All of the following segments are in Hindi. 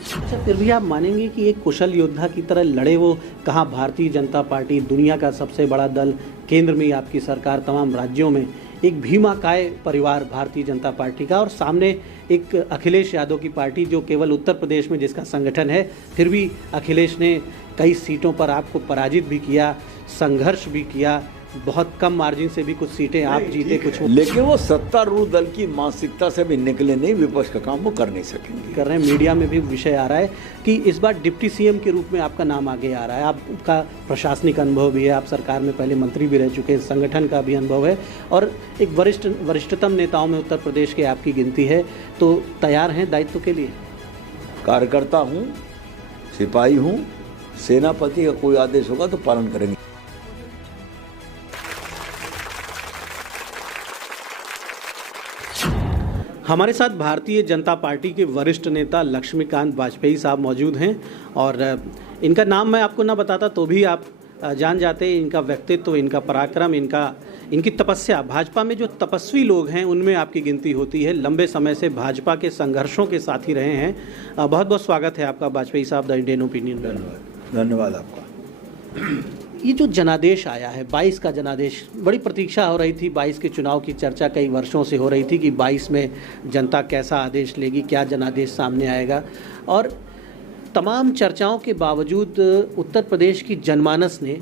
अच्छा, फिर भी आप मानेंगे कि एक कुशल योद्धा की तरह लड़े वो, कहाँ भारतीय जनता पार्टी दुनिया का सबसे बड़ा दल, केंद्र में आपकी सरकार, तमाम राज्यों में एक भीमाकाय परिवार भारतीय जनता पार्टी का, और सामने एक अखिलेश यादव की पार्टी जो केवल उत्तर प्रदेश में जिसका संगठन है, फिर भी अखिलेश ने कई सीटों पर आपको पराजित भी किया, संघर्ष भी किया, बहुत कम मार्जिन से भी कुछ सीटें आप जीते, कुछ लेकिन वो सत्तारूढ़ दल की मानसिकता से भी निकले नहीं, विपक्ष का काम वो कर नहीं सकेंगे। कर रहे हैं। मीडिया में भी विषय आ रहा है कि इस बार डिप्टी सीएम के रूप में आपका नाम आगे आ रहा है। आपका प्रशासनिक अनुभव भी है, आप सरकार में पहले मंत्री भी रह चुके हैं, संगठन का भी अनुभव है और एक वरिष्ठतम नेताओं में उत्तर प्रदेश के आपकी गिनती है, तो तैयार हैं दायित्व के लिए? कार्यकर्ता हूँ, सिपाही हूँ, सेनापति का कोई आदेश होगा तो पालन करेंगे। हमारे साथ भारतीय जनता पार्टी के वरिष्ठ नेता लक्ष्मीकांत वाजपेयी साहब मौजूद हैं और इनका नाम मैं आपको ना बताता तो भी आप जान जाते। इनका व्यक्तित्व, इनका पराक्रम, इनकी तपस्या, भाजपा में जो तपस्वी लोग हैं उनमें आपकी गिनती होती है। लंबे समय से भाजपा के संघर्षों के साथी रहे हैं। बहुत बहुत स्वागत है आपका वाजपेयी साहब द इंडियन ओपिनियन में। धन्यवाद आपका। ये जो जनादेश आया है, 22 का जनादेश, बड़ी प्रतीक्षा हो रही थी। 22 के चुनाव की चर्चा कई वर्षों से हो रही थी कि 22 में जनता कैसा आदेश लेगी, क्या जनादेश सामने आएगा, और तमाम चर्चाओं के बावजूद उत्तर प्रदेश की जनमानस ने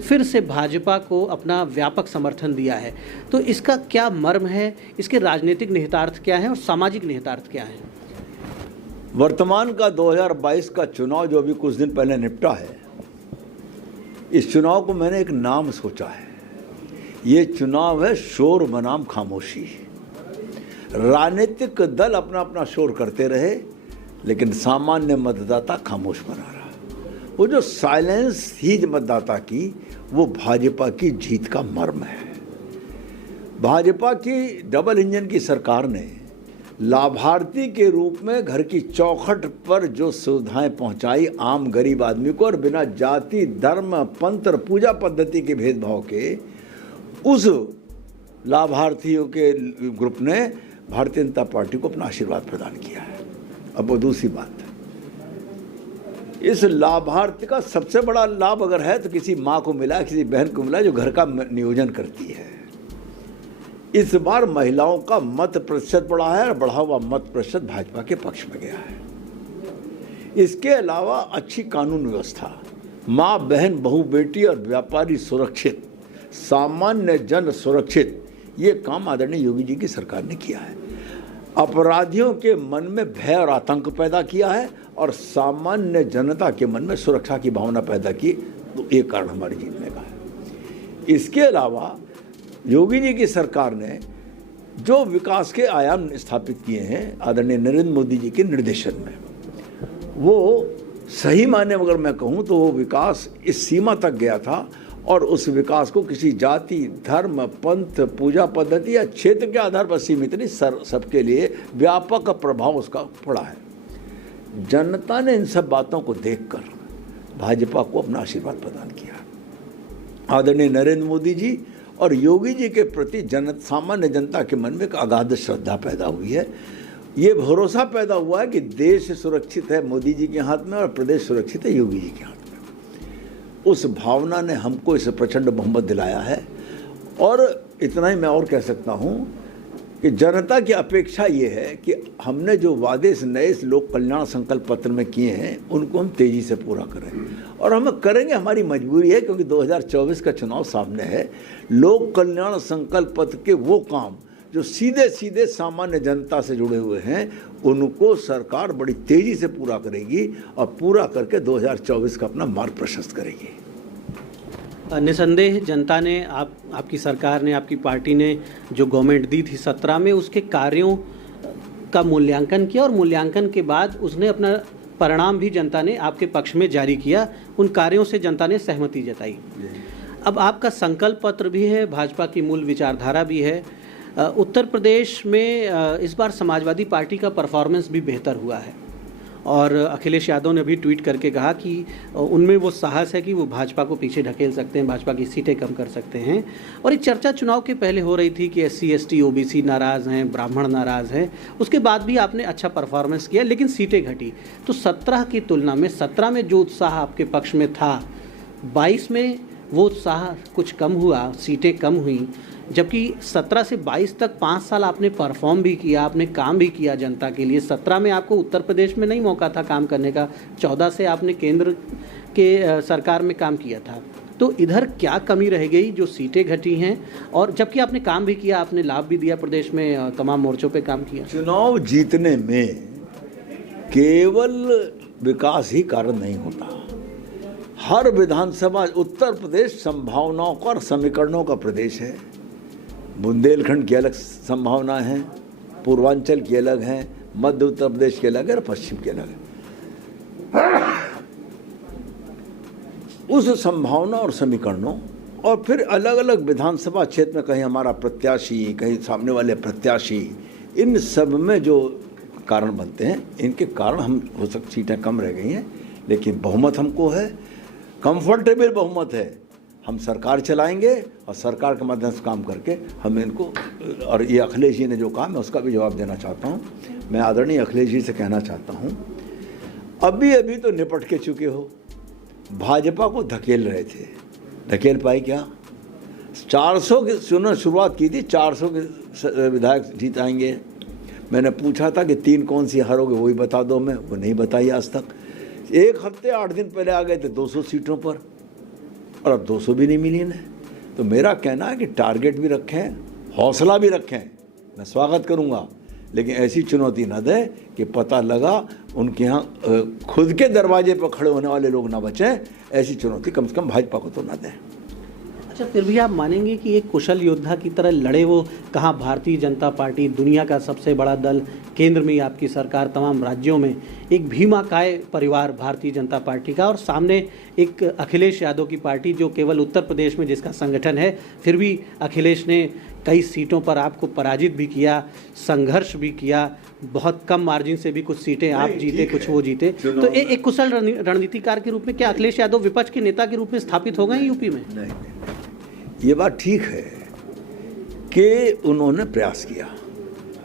फिर से भाजपा को अपना व्यापक समर्थन दिया है। तो इसका क्या मर्म है, इसके राजनीतिक निहितार्थ क्या है और सामाजिक निहितार्थ क्या है? वर्तमान का 2022 का चुनाव जो अभी कुछ दिन पहले निपटा है, इस चुनाव को मैंने एक नाम सोचा है। ये चुनाव है शोर बनाम खामोशी। राजनीतिक दल अपना अपना शोर करते रहे, लेकिन सामान्य मतदाता खामोश बना रहा। वो जो साइलेंस ही मतदाता की, वो भाजपा की जीत का मर्म है। भाजपा की डबल इंजन की सरकार ने लाभार्थी के रूप में घर की चौखट पर जो सुविधाएं पहुंचाई आम गरीब आदमी को, और बिना जाति, धर्म, पंथ, पूजा पद्धति के भेदभाव के, उस लाभार्थियों के ग्रुप ने भारतीय जनता पार्टी को अपना आशीर्वाद प्रदान किया है। अब वो दूसरी बात है, इस लाभार्थी का सबसे बड़ा लाभ अगर है तो किसी माँ को मिला, किसी बहन को मिला जो घर का नियोजन करती है। इस बार महिलाओं का मत प्रतिशत बढ़ा है और बढ़ा हुआ मत प्रतिशत भाजपा के पक्ष में गया है। इसके अलावा अच्छी कानून व्यवस्था, माँ, बहन, बहू, बेटी और व्यापारी सुरक्षित, सामान्य जन सुरक्षित, ये काम आदरणीय योगी जी की सरकार ने किया है। अपराधियों के मन में भय और आतंक पैदा किया है और सामान्य जनता के मन में सुरक्षा की भावना पैदा की, तो एक कारण हमारी जीतने का है। इसके अलावा योगी जी की सरकार ने जो विकास के आयाम स्थापित किए हैं आदरणीय नरेंद्र मोदी जी के निर्देशन में, वो सही मायने में अगर मैं कहूँ तो वो विकास इस सीमा तक गया था, और उस विकास को किसी जाति, धर्म, पंथ, पूजा पद्धति या क्षेत्र के आधार पर सीमित नहीं, सबके लिए व्यापक प्रभाव उसका पड़ा है। जनता ने इन सब बातों को देखकर भाजपा को अपना आशीर्वाद प्रदान किया। आदरणीय नरेंद्र मोदी जी और योगी जी के प्रति सामान्य जनता के मन में एक अगाध श्रद्धा पैदा हुई है। ये भरोसा पैदा हुआ है कि देश सुरक्षित है मोदी जी के हाथ में और प्रदेश सुरक्षित है योगी जी के हाथ में। उस भावना ने हमको इस प्रचंड बहुमत दिलाया है। और इतना ही मैं और कह सकता हूँ कि जनता की अपेक्षा ये है कि हमने जो वादे इस नए लोक कल्याण संकल्प पत्र में किए हैं उनको हम तेज़ी से पूरा करें, और हम करेंगे, हमारी मजबूरी है, क्योंकि 2024 का चुनाव सामने है। लोक कल्याण संकल्प पत्र के वो काम जो सीधे सीधे सामान्य जनता से जुड़े हुए हैं, उनको सरकार बड़ी तेज़ी से पूरा करेगी और पूरा करके 2024 का अपना मार्ग प्रशस्त करेगी। निसंदेह जनता ने, आपकी सरकार ने, आपकी पार्टी ने जो गवर्नमेंट दी थी 17 में, उसके कार्यों का मूल्यांकन किया और मूल्यांकन के बाद उसने अपना परिणाम भी जनता ने आपके पक्ष में जारी किया। उन कार्यों से जनता ने सहमति जताई। अब आपका संकल्प पत्र भी है, भाजपा की मूल विचारधारा भी है। उत्तर प्रदेश में इस बार समाजवादी पार्टी का परफॉर्मेंस भी बेहतर हुआ है और अखिलेश यादव ने भी ट्वीट करके कहा कि उनमें वो साहस है कि वो भाजपा को पीछे ढकेल सकते हैं, भाजपा की सीटें कम कर सकते हैं। और एक चर्चा चुनाव के पहले हो रही थी कि SC ST OBC नाराज़ हैं, ब्राह्मण नाराज़ हैं। उसके बाद भी आपने अच्छा परफॉर्मेंस किया लेकिन सीटें घटी। तो 17 की तुलना में 17 में जो उत्साह आपके पक्ष में था, 22 में वो उत्साह कुछ कम हुआ, सीटें कम हुई। जबकि 17 से 22 तक 5 साल आपने परफॉर्म भी किया, आपने काम भी किया जनता के लिए। 17 में आपको उत्तर प्रदेश में नहीं मौका था काम करने का, 14 से आपने केंद्र के सरकार में काम किया था। तो इधर क्या कमी रह गई जो सीटें घटी हैं? और जबकि आपने काम भी किया, आपने लाभ भी दिया, प्रदेश में तमाम मोर्चों पे काम किया। चुनाव जीतने में केवल विकास ही कारण नहीं होता। हर विधानसभा, उत्तर प्रदेश संभावनाओं का और समीकरणों का प्रदेश है। बुंदेलखंड की अलग संभावना है, पूर्वांचल की अलग है, मध्य उत्तर प्रदेश की अलग है और पश्चिम की अलग है। उस संभावना और समीकरणों और फिर अलग अलग विधानसभा क्षेत्र में कहीं हमारा प्रत्याशी, कहीं सामने वाले प्रत्याशी, इन सब में जो कारण बनते हैं, इनके कारण हम हो सकती सीटें कम रह गई हैं। लेकिन बहुमत हमको है, कंफर्टेबल बहुमत है। हम सरकार चलाएंगे और सरकार के माध्यम से काम करके हम इनको, और ये अखिलेश जी ने जो कहा मैं उसका भी जवाब देना चाहता हूँ। मैं आदरणीय अखिलेश जी से कहना चाहता हूँ, अभी तो निपट के चुके हो। भाजपा को धकेल रहे थे, धकेल पाई क्या? 400 की शुरुआत की थी, 400 के विधायक जीत आएंगे। मैंने पूछा था कि 3 कौन सी हारोगे, वही बता दो। मैं वो नहीं बताई आज तक। 1 हफ्ते 8 दिन पहले आ गए थे 200 सीटों पर, और अब 200 भी नहीं मिली ना। तो मेरा कहना है कि टारगेट भी रखें, हौसला भी रखें, मैं स्वागत करूंगा, लेकिन ऐसी चुनौती न दें कि पता लगा उनके यहाँ खुद के दरवाजे पर खड़े होने वाले लोग ना बचें। ऐसी चुनौती कम से कम भाजपा को तो ना दें। अच्छा, फिर भी आप मानेंगे कि एक कुशल योद्धा की तरह लड़े वो? कहाँ भारतीय जनता पार्टी दुनिया का सबसे बड़ा दल, केंद्र में आपकी सरकार, तमाम राज्यों में एक भीमाकाय परिवार भारतीय जनता पार्टी का, और सामने एक अखिलेश यादव की पार्टी जो केवल उत्तर प्रदेश में जिसका संगठन है। फिर भी अखिलेश ने कई सीटों पर आपको पराजित भी किया, संघर्ष भी किया, बहुत कम मार्जिन से भी कुछ सीटें आप जीते, कुछ वो जीते। तो एक कुशल रणनीतिकार के रूप में क्या अखिलेश यादव विपक्ष के नेता के रूप में स्थापित हो गए यूपी में? नहीं, ये बात ठीक है कि उन्होंने प्रयास किया,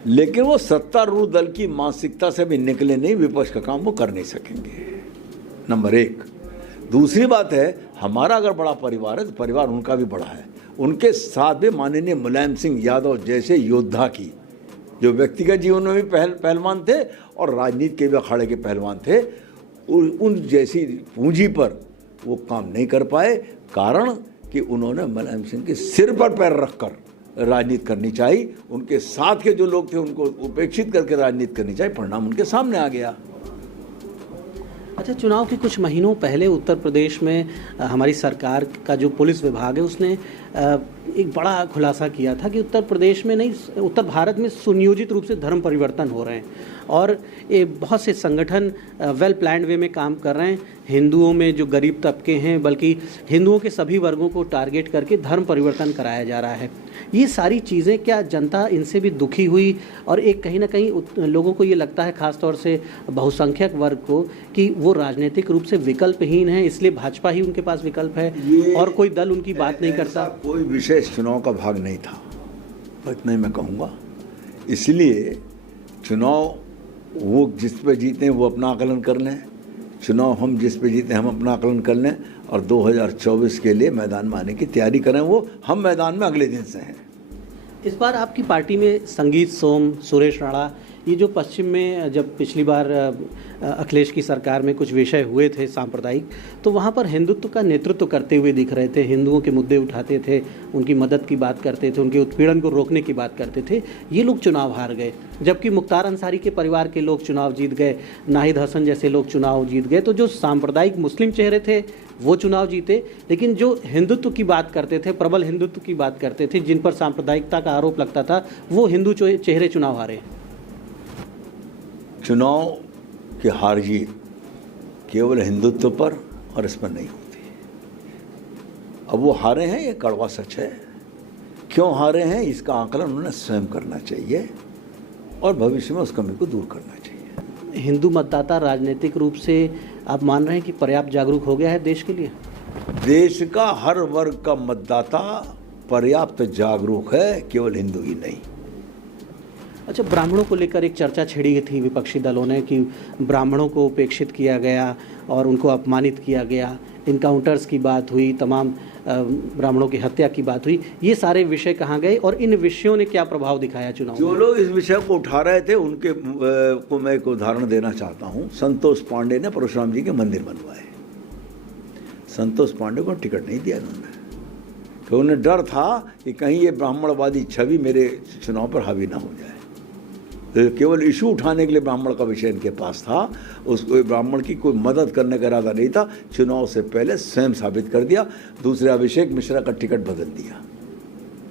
लेकिन वो सत्तारूढ़ दल की मानसिकता से भी निकले नहीं। विपक्ष का काम वो कर नहीं सकेंगे, नंबर 1। दूसरी बात है, हमारा अगर बड़ा परिवार है तो परिवार उनका भी बड़ा है। उनके साथ भी माननीय मुलायम सिंह यादव जैसे योद्धा की, जो व्यक्तिगत जीवन में भी पहलवान थे और राजनीति के भी अखाड़े के पहलवान थे, उन जैसी पूंजी पर वो काम नहीं कर पाए। कारण कि उन्होंने मुलायम सिंह के सिर पर पैर रखकर राजनीति करनी चाहिए। उनके साथ के जो लोग थे उनको उपेक्षित करके राजनीति करनी चाहिए। परिणाम उनके सामने आ गया। अच्छा, चुनाव के कुछ महीनों पहले उत्तर प्रदेश में हमारी सरकार का जो पुलिस विभाग है उसने एक बड़ा खुलासा किया था कि उत्तर प्रदेश में नहीं, उत्तर भारत में सुनियोजित रूप से धर्म परिवर्तन हो रहे हैं और ये बहुत से संगठन वेल प्लान्ड वे में काम कर रहे हैं। हिंदुओं में जो गरीब तबके हैं, बल्कि हिंदुओं के सभी वर्गों को टारगेट करके धर्म परिवर्तन कराया जा रहा है। ये सारी चीज़ें, क्या जनता इनसे भी दुखी हुई? और एक कहीं ना कहीं लोगों को ये लगता है, खासतौर से बहुसंख्यक वर्ग को, कि वो राजनीतिक रूप से विकल्पहीन है, इसलिए भाजपा ही उनके पास विकल्प है और कोई दल उनकी बात नहीं करता। कोई विशेष चुनाव का भाग नहीं था, इतना ही मैं कहूँगा। इसलिए चुनाव वो जिस पे जीते वो अपना आकलन कर लें, चुनाव हम जिस पे जीते हम अपना आकलन कर लें, और 2024 के लिए मैदान में आने की तैयारी करें। वो हम मैदान में अगले दिन से हैं। इस बार आपकी पार्टी में संगीत सोम, सुरेश राणा, ये जो पश्चिम में जब पिछली बार अखिलेश की सरकार में कुछ विषय हुए थे सांप्रदायिक, तो वहाँ पर हिंदुत्व का नेतृत्व करते हुए दिख रहे थे, हिंदुओं के मुद्दे उठाते थे, उनकी मदद की बात करते थे, उनके उत्पीड़न को रोकने की बात करते थे। ये लोग चुनाव हार गए, जबकि मुख्तार अंसारी के परिवार के लोग चुनाव जीत गए, नाहिद हसन जैसे लोग चुनाव जीत गए। तो जो सांप्रदायिक मुस्लिम चेहरे थे वो चुनाव जीते, लेकिन जो हिंदुत्व की बात करते थे, प्रबल हिंदुत्व की बात करते थे, जिन पर सांप्रदायिकता का आरोप लगता था, वो हिंदू चेहरे चुनाव हारे। चुनाव की हार जीत केवल हिंदुत्व पर और इस पर नहीं होती। अब वो हारे हैं, ये कड़वा सच है। क्यों हारे हैं इसका आकलन उन्हें स्वयं करना चाहिए और भविष्य में उस कमी को दूर करना चाहिए। हिंदू मतदाता राजनीतिक रूप से आप मान रहे हैं कि पर्याप्त जागरूक हो गया है देश के लिए? देश का हर वर्ग का मतदाता पर्याप्त जागरूक है, केवल हिंदू ही नहीं। अच्छा, ब्राह्मणों को लेकर एक चर्चा छिड़ी थी विपक्षी दलों ने कि ब्राह्मणों को उपेक्षित किया गया और उनको अपमानित किया गया, इनकाउंटर्स की बात हुई, तमाम ब्राह्मणों की हत्या की बात हुई। ये सारे विषय कहाँ गए और इन विषयों ने क्या प्रभाव दिखाया चुनाव में? जो लोग इस विषय को उठा रहे थे उनके को मैं एक उदाहरण देना चाहता हूँ। संतोष पांडे ने परशुराम जी के मंदिर बनवाए। संतोष पांडे को टिकट नहीं दिया उन्होंने, तो उन्हें डर था कि कहीं ये ब्राह्मणवादी छवि मेरे चुनाव पर हावी ना हो जाए। तो केवल इशू उठाने के लिए ब्राह्मण का विषय इनके पास था, उसको ब्राह्मण की कोई मदद करने का इरादा नहीं था। चुनाव से पहले स्वयं साबित कर दिया। दूसरे अभिषेक मिश्रा का टिकट बदल दिया,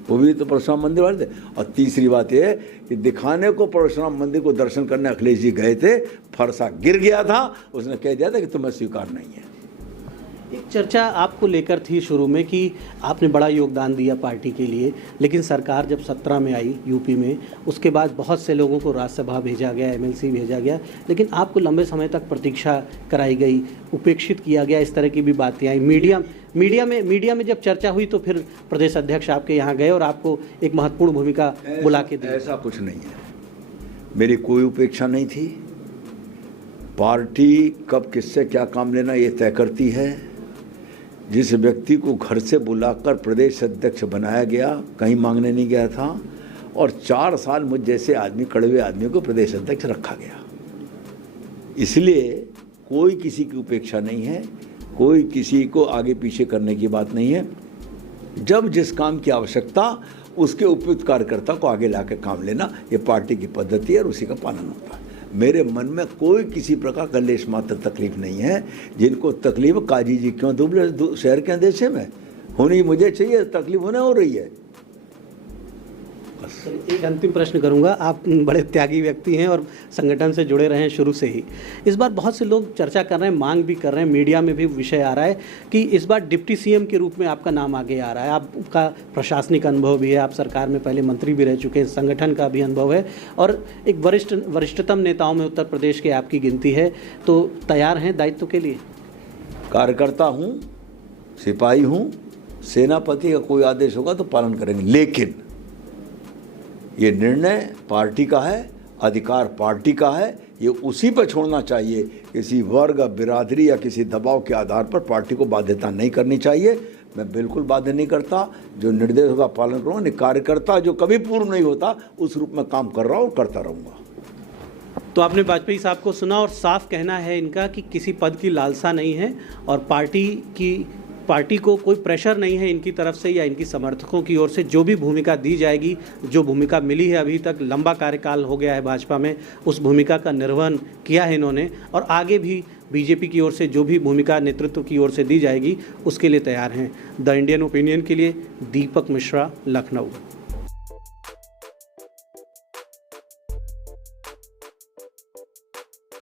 वो भी तो परशुराम मंदिर वाले थे। और तीसरी बात यह कि दिखाने को परशुराम मंदिर को दर्शन करने अखिलेश जी गए थे, फरसा गिर गया था, उसने कह दिया था कि तुम्हें स्वीकार नहीं है। एक चर्चा आपको लेकर थी शुरू में कि आपने बड़ा योगदान दिया पार्टी के लिए, लेकिन सरकार जब 17 में आई यूपी में, उसके बाद बहुत से लोगों को राज्यसभा भेजा गया, एमएलसी भेजा गया, लेकिन आपको लंबे समय तक प्रतीक्षा कराई गई, उपेक्षित किया गया, इस तरह की भी बातें आई। मीडिया में जब चर्चा हुई तो फिर प्रदेश अध्यक्ष आपके यहाँ गए और आपको एक महत्वपूर्ण भूमिका बुला के दी। ऐसा कुछ नहीं है, मेरी कोई उपेक्षा नहीं थी। पार्टी कब किससे क्या काम लेना ये तय करती है। जिस व्यक्ति को घर से बुलाकर प्रदेश अध्यक्ष बनाया गया, कहीं मांगने नहीं गया था, और 4 साल मुझ जैसे आदमी, कड़वे आदमी को प्रदेश अध्यक्ष रखा गया। इसलिए कोई किसी की उपेक्षा नहीं है, कोई किसी को आगे पीछे करने की बात नहीं है। जब जिस काम की आवश्यकता, उसके उपयुक्त कार्यकर्ता को आगे लाकर काम लेना, ये पार्टी की पद्धति है और उसी का पालन होता है। मेरे मन में कोई किसी प्रकार का लेश मात्र तकलीफ नहीं है। जिनको तकलीफ, काजी जी क्यों दुबले शहर के अंदेशे में होनी मुझे चाहिए, तकलीफ होने हो रही है। एक अंतिम प्रश्न करूंगा। आप बड़े त्यागी व्यक्ति हैं और संगठन से जुड़े रहे हैं शुरू से ही। इस बार बहुत से लोग चर्चा कर रहे हैं, मांग भी कर रहे हैं, मीडिया में भी विषय आ रहा है कि इस बार डिप्टी सीएम के रूप में आपका नाम आगे आ रहा है। आपका प्रशासनिक अनुभव भी है, आप सरकार में पहले मंत्री भी रह चुके हैं, संगठन का भी अनुभव है और एक वरिष्ठतम नेताओं में उत्तर प्रदेश के आपकी गिनती है, तो तैयार हैं दायित्व के लिए? कार्यकर्ता हूँ, सिपाही हूँ, सेनापति का कोई आदेश होगा तो पालन करेंगे, लेकिन ये निर्णय पार्टी का है, अधिकार पार्टी का है, ये उसी पर छोड़ना चाहिए। किसी वर्ग, बिरादरी या किसी दबाव के आधार पर पार्टी को बाध्यता नहीं करनी चाहिए। मैं बिल्कुल बाध्य नहीं करता, जो निर्देशों का पालन करूँगा। कार्यकर्ता जो कभी पूर्ण नहीं होता, उस रूप में काम कर रहा हूँ और करता रहूँगा। तो आपने वाजपेयी साहब को सुना और साफ कहना है इनका कि किसी पद की लालसा नहीं है और पार्टी को कोई प्रेशर नहीं है इनकी तरफ से या इनकी समर्थकों की ओर से। जो भी भूमिका दी जाएगी, जो भूमिका मिली है, अभी तक लंबा कार्यकाल हो गया है भाजपा में, उस भूमिका का निर्वहन किया है इन्होंने और आगे भी बीजेपी की ओर से जो भी भूमिका नेतृत्व की ओर से दी जाएगी उसके लिए तैयार हैं। द इंडियन ओपिनियन के लिए दीपक मिश्रा, लखनऊ।